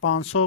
500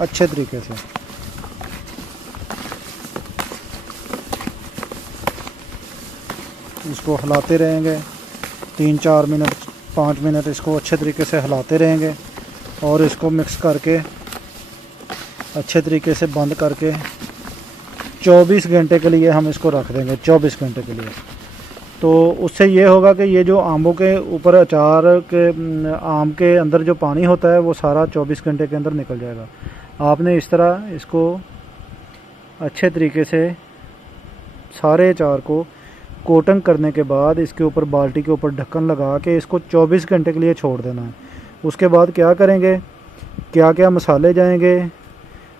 अच्छे तरीके से। इसको हिलाते रहेंगे 3-4 मिनट 5 मिनट, इसको अच्छे तरीके से हिलाते रहेंगे और इसको मिक्स करके अच्छे तरीके से बंद करके 24 घंटे के लिए हम इसको रख देंगे। 24 घंटे के लिए। तो उससे ये होगा कि ये जो आमों के ऊपर अचार के आम के अंदर जो पानी होता है वो सारा 24 घंटे के अंदर निकल जाएगा। आपने इस तरह इसको अच्छे तरीके से सारे अचार को कोटिंग करने के बाद इसके ऊपर बाल्टी के ऊपर ढक्कन लगा के इसको 24 घंटे के लिए छोड़ देना है। उसके बाद क्या करेंगे, क्या क्या मसाले जाएंगे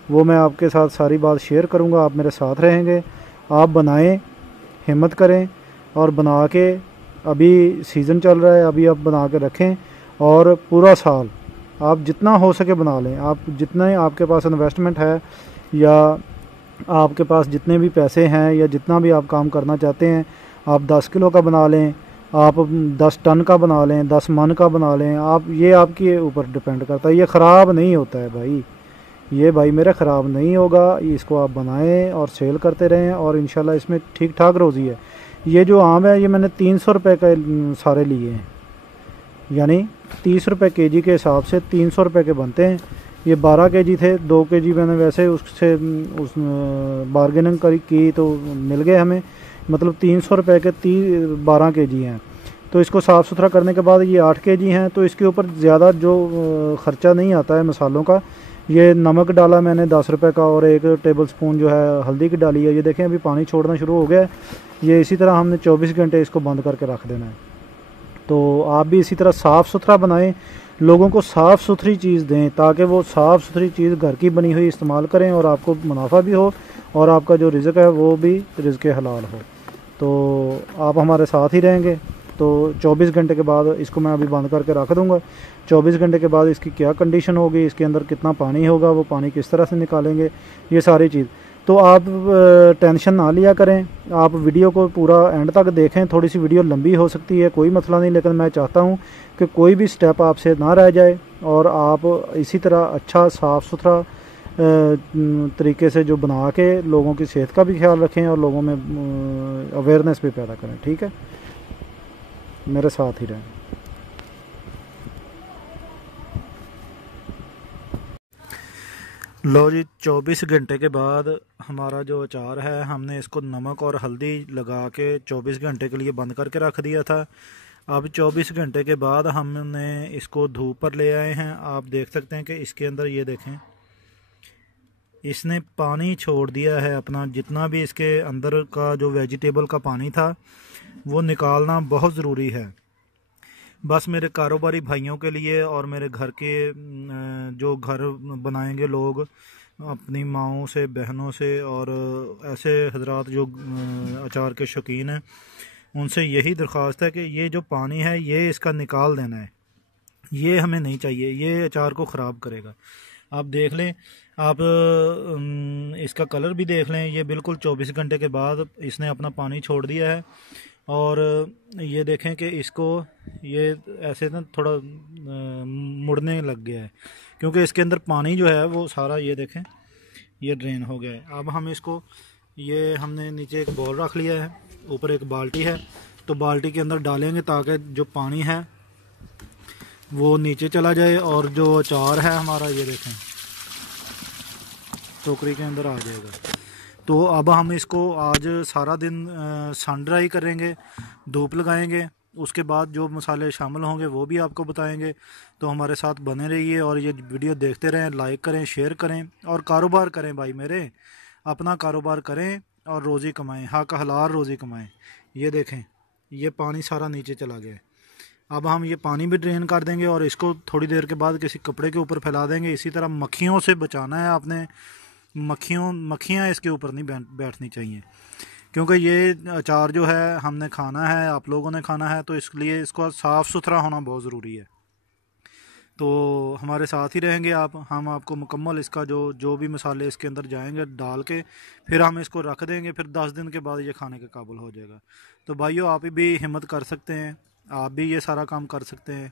वो मैं आपके साथ सारी बात शेयर करूंगा। आप मेरे साथ रहेंगे, आप बनाएं, हिम्मत करें और बना के, अभी सीज़न चल रहा है, अभी आप बना के रखें और पूरा साल आप जितना हो सके बना लें। आप जितने आपके पास इन्वेस्टमेंट है या आपके पास जितने भी पैसे हैं या जितना भी आप काम करना चाहते हैं, आप 10 किलो का बना लें, आप 10 टन का बना लें, 10 मन का बना लें। आप ये आपके ऊपर डिपेंड करता है। ये ख़राब नहीं होता है भाई, ये भाई मेरा ख़राब नहीं होगा। इसको आप बनाएं और सेल करते रहें और इंशाल्लाह इसमें ठीक ठाक रोज़ी है। ये जो आम है ये मैंने 300 रुपये का सारे लिए हैं, यानी 30 रुपये केजी के हिसाब से 300 रुपये के बनते हैं। ये 12 केजी थे, 2 केजी मैंने वैसे उससे उस बार्गेनिंग की तो मिल गए हमें, मतलब 300 रुपये के 12 केजी हैं। तो इसको साफ़ सुथरा करने के बाद ये 8 केजी हैं। तो इसके ऊपर ज़्यादा जो ख़र्चा नहीं आता है मसालों का। ये नमक डाला मैंने 10 रुपये का और 1 टेबल स्पून जो है हल्दी की डाली है। ये देखें अभी पानी छोड़ना शुरू हो गया है। ये इसी तरह हमने 24 घंटे इसको बंद करके रख देना है। तो आप भी इसी तरह साफ़ सुथरा बनाएं, लोगों को साफ़ सुथरी चीज़ दें ताकि वो साफ़ सुथरी चीज़ घर की बनी हुई इस्तेमाल करें और आपको मुनाफा भी हो और आपका जो रिज़्क है वो भी रिज़्क हलाल हो। तो आप हमारे साथ ही रहेंगे। तो 24 घंटे के बाद इसको मैं अभी बंद करके रख दूँगा। 24 घंटे के बाद इसकी क्या कंडीशन होगी, इसके अंदर कितना पानी होगा, वो पानी किस तरह से निकालेंगे, ये सारी चीज़। तो आप टेंशन ना लिया करें, आप वीडियो को पूरा एंड तक देखें। थोड़ी सी वीडियो लंबी हो सकती है, कोई मसला नहीं, लेकिन मैं चाहता हूं कि कोई भी स्टेप आपसे ना रह जाए और आप इसी तरह अच्छा साफ़ सुथरा तरीके से जो बना के लोगों की सेहत का भी ख्याल रखें और लोगों में अवेयरनेस भी पैदा करें। ठीक है, मेरे साथ ही रहें। लो जी, 24 घंटे के बाद हमारा जो अचार है, हमने इसको नमक और हल्दी लगा के 24 घंटे के लिए बंद करके रख दिया था। अब 24 घंटे के बाद हमने इसको धूप पर ले आए हैं। आप देख सकते हैं कि इसके अंदर ये देखें, इसने पानी छोड़ दिया है अपना। जितना भी इसके अंदर का जो वेजिटेबल का पानी था वो निकालना बहुत ज़रूरी है। बस मेरे कारोबारी भाइयों के लिए और मेरे घर के जो घर बनाएंगे लोग अपनी माओं से, बहनों से और ऐसे हजरात जो अचार के शौकीन हैं, उनसे यही दरख्वास्त है कि ये जो पानी है ये इसका निकाल देना है। ये हमें नहीं चाहिए, ये अचार को ख़राब करेगा। आप देख लें, आप इसका कलर भी देख लें। ये बिल्कुल 24 घंटे के बाद इसने अपना पानी छोड़ दिया है। और ये देखें कि इसको ये ऐसे ना थोड़ा मुड़ने लग गया है, क्योंकि इसके अंदर पानी जो है वो सारा ये देखें ये ड्रेन हो गया है। अब हम इसको, ये हमने नीचे एक बॉल रख लिया है, ऊपर एक बाल्टी है, तो बाल्टी के अंदर डालेंगे ताकि जो पानी है वो नीचे चला जाए और जो अचार है हमारा ये देखें टोकरी के अंदर आ जाएगा। तो अब हम इसको आज सारा दिन सन ड्राई करेंगे, धूप लगाएंगे। उसके बाद जो मसाले शामिल होंगे वो भी आपको बताएंगे। तो हमारे साथ बने रहिए और ये वीडियो देखते रहें, लाइक करें, शेयर करें और कारोबार करें भाई मेरे, अपना कारोबार करें और रोज़ी कमाएं, हक हलाल रोज़ी कमाएं। ये देखें ये पानी सारा नीचे चला गया है। अब हम ये पानी भी ड्रेन कर देंगे और इसको थोड़ी देर के बाद किसी कपड़े के ऊपर फैला देंगे। इसी तरह मक्खियों से बचाना है आपने। मक्खियाँ इसके ऊपर नहीं बैठनी चाहिए, क्योंकि ये अचार जो है हमने खाना है, आप लोगों ने खाना है, तो इसलिए इसको साफ़ सुथरा होना बहुत ज़रूरी है। तो हमारे साथ ही रहेंगे आप, हम आपको मुकम्मल इसका जो भी मसाले इसके अंदर जाएंगे डाल के फिर हम इसको रख देंगे। फिर 10 दिन के बाद ये खाने के काबिल हो जाएगा। तो भाइयों, आप भी हिम्मत कर सकते हैं, आप भी ये सारा काम कर सकते हैं।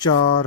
4